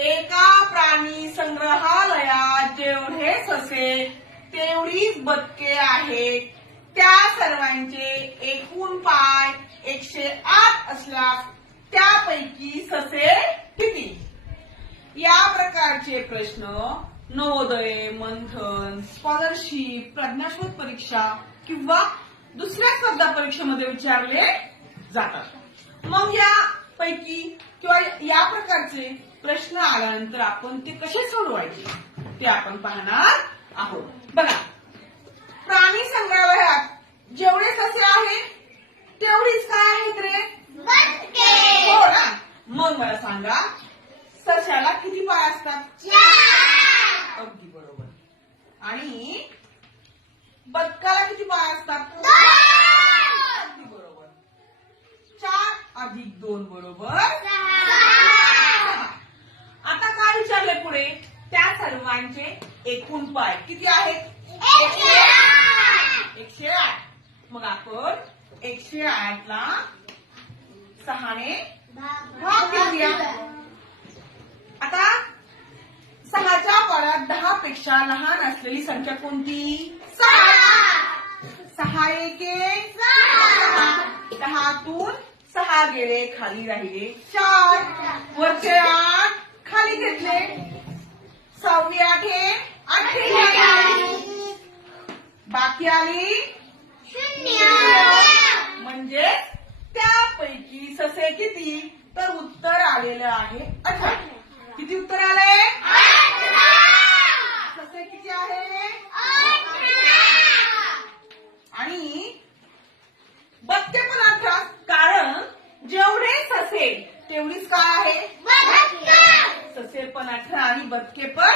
एका प्राणी संग्रहालयात जेवढे ससे तेवढीच बदके आहेत. त्या सर्वांचे एकूण पाय 108 असल्यास त्यापैकी ससे किती? या प्रकारचे प्रश्न नवोदय, मंथन, स्कॉलरशिप, प्रज्ञाशोध परीक्षा किंवा दुसऱ्या स्पर्धा परीक्षेमध्ये विचारले जातात. मग या पैकी किंवा या प्रकारचे प्रश्न आल्यानंतर आपण ते कसे सोडवायचे ते आपण पाहणार आहोत. बघा, प्राणी संग्रहालयात जेवढे ससे आहेत तेवढीच काय आहेत रे? बदके. हो ना. मग मला सांगा, सशाला किती पाय असतात? 4. अगदी बरोबर. आणि बदकाला किती पाय असतात? 2. अगदी बरोबर. 4 अधिक 2 बरोबर 6. आता काय विचारले पुढे? त्या सर्वांचे एकूण पाय किती आहेत? 108. मग आपण 108 ला 6 ने भाग देऊया. आता 6च्या पाड्यात 10 पेक्षा लहान असलेली संख्या कोणती? 6. 6 एके 6. 10तून 6 गेले, खाली राहिले 4. वरचे 8 खाली घेतले. 6 8 48. बाकी आली 0. म्हणजे त्यापैकी ससे किती? तर उत्तर आलेलं आहे 18. किती उत्तर आले? 18. ससे किती आहे? 18. आणि बदके पण 18, कारण जेवढे ससे तेवढीच काय आहे? बदके. ससे पण 18 आणि बदके पण